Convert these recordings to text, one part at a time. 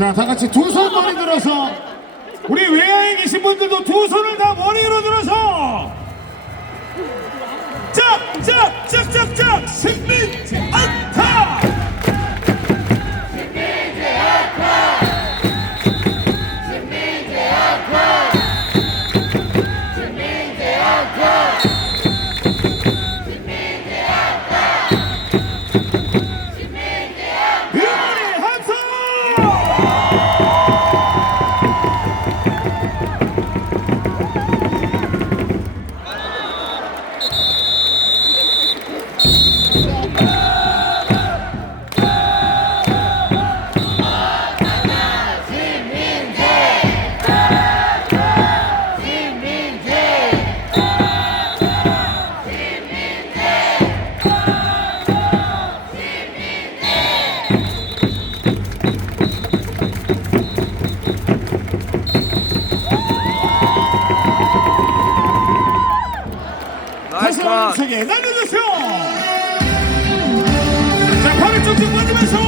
자, 다 같이 두 손 머리 들어서 우리 외야에 계신 분들도 두 손을 다 머리로 들어서 짝, 짝, 짝, 짝, 짝, 신민 컷. 세게 날려주세요. 자, 팔을 쭉쭉 뻗으면서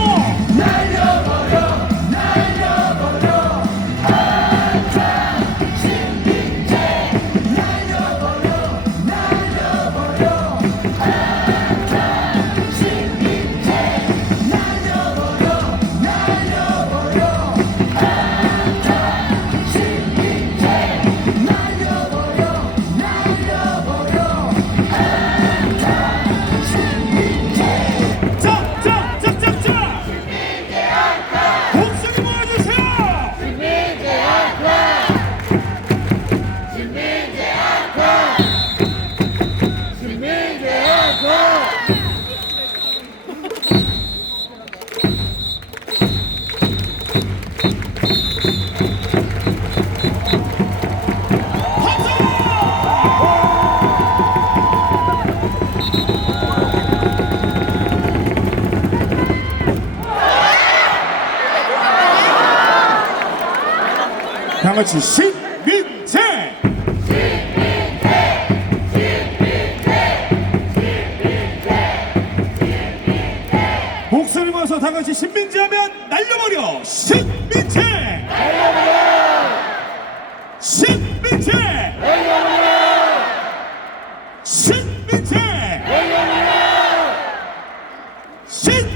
다 같이 식민세! 목소리 모아서 다 같이 신민재 하면 날려버려! 신민재! 날려버려! 신민재! 날려버려! 신민재! 날려버려! 신!